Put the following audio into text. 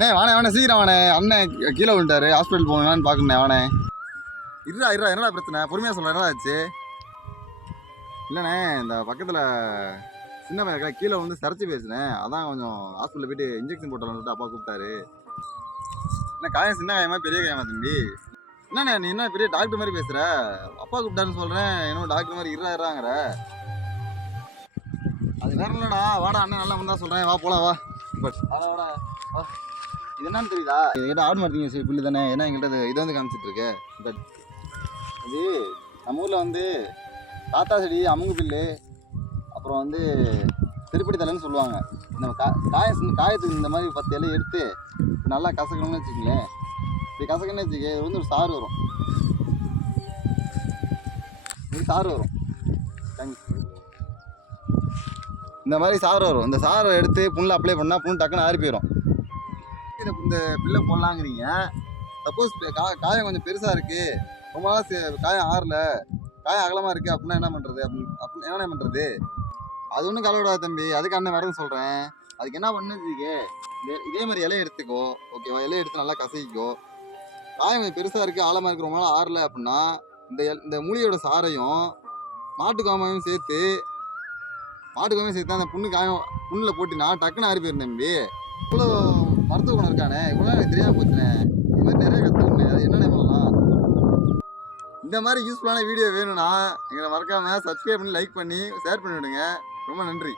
வாணே சீக்கிரம் வாணே. அண்ணன் கீழே விழுந்தாரு, ஹாஸ்பிட்டல் போகணும்னு பார்க்கணும். வாணே இருடா என்னடா பிரச்சனை, பொறுமையாக சொல்கிறேன். என்னடா ஆச்சு? இல்லைண்ணே, இந்த பக்கத்தில் சின்ன பையன் கீழே வந்து சரிச்சு பேசுனேன். அதான் கொஞ்சம் ஹாஸ்பிட்டலில் போயிட்டு இன்ஜெக்ஷன் போட்டலாம்னு சொல்லிட்டு அப்பா கூப்பிட்டாரு. என்ன காயம், சின்ன காயமா பெரிய காயமா தம்பி? என்னண்ணே நீ என்ன பெரிய டாக்டர் மாதிரி பேசுகிற? அப்பா கூப்பிட்டாருன்னு சொல்கிறேன், இன்னும் டாக்டர் மாதிரி இருறாங்கிற. அது வேற இல்லைடா. வாடா, அண்ணன் நல்லா வந்தா சொல்கிறேன். வா போலாம், வா. வாடா வாடா வா. இது என்னன்னு தெரியுதா? என்கிட்ட ஆடு மாட்டீங்க சரி புள்ளி தானே. ஏன்னா எங்கள்கிட்ட இதை வந்து காமிச்சிட்டு இருக்கு. அது நம்ம ஊரில் வந்து தாத்தா செடி, அமுங்கு பில்லு, அப்புறம் வந்து திருப்படி தலைன்னு சொல்லுவாங்க. நம்ம காயத்துக்கு இந்த மாதிரி 10 இலையை எடுத்து நல்லா கசக்கணும்னு வச்சுக்கங்களேன். இப்படி கசக்கணும்னு வச்சுக்க, இது வந்து ஒரு சாறு வரும். இது சாறு வரும். இந்த மாதிரி சாறு வரும். இந்த சாறை எடுத்து புண்ணில் அப்ளை பண்ணால் புண்ணு டக்குன்னு ஆறி போயிடும். இந்த பில்லை போடலாங்கிறீங்க. சப்போஸ் காயம் கொஞ்சம் பெருசாக இருக்குது, ரொம்ப நாள் காயம் ஆறல, காயம் அகலமாக இருக்குது அப்படின்னா என்ன பண்ணுறது? அப்படின்னு என்ன பண்ணுறது? அது ஒன்றும் கவலைப்படாத தம்பி. அதுக்கு அண்ணன் வேறன்னு சொல்கிறேன். அதுக்கு என்ன பண்ணுச்சுக்கே, இதே மாதிரி இலையை எடுத்துக்கோ. ஓகேவா? இலையை எடுத்து நல்லா கசக்கிக்கோ. காயம் கொஞ்சம் பெருசாக இருக்குது, ஆழமாக இருக்குது, ரொம்ப நாள் ஆறல அப்படின்னா இந்த மூலிகையோட சாரையும் மாட்டுக்காமையும் சேர்த்து அந்த புண்ணில் போட்டினா டக்குன்னு ஆறி போயிருந்தேன் தம்பி. இவ்வளோ மருத்துவ குணம் இருக்கானே, இவ்வளோ எனக்கு தெரியாமல் போச்சுனே. இது மாதிரி நிறைய கற்றுக்கணும். அது என்னென்ன பண்ணலாம்? இந்த மாதிரி யூஸ்ஃபுல்லான வீடியோ வேணும்னா எங்களை மறக்காமல் சப்ஸ்கிரைப் பண்ணி, லைக் பண்ணி, ஷேர் பண்ணி விடுங்க. ரொம்ப நன்றி.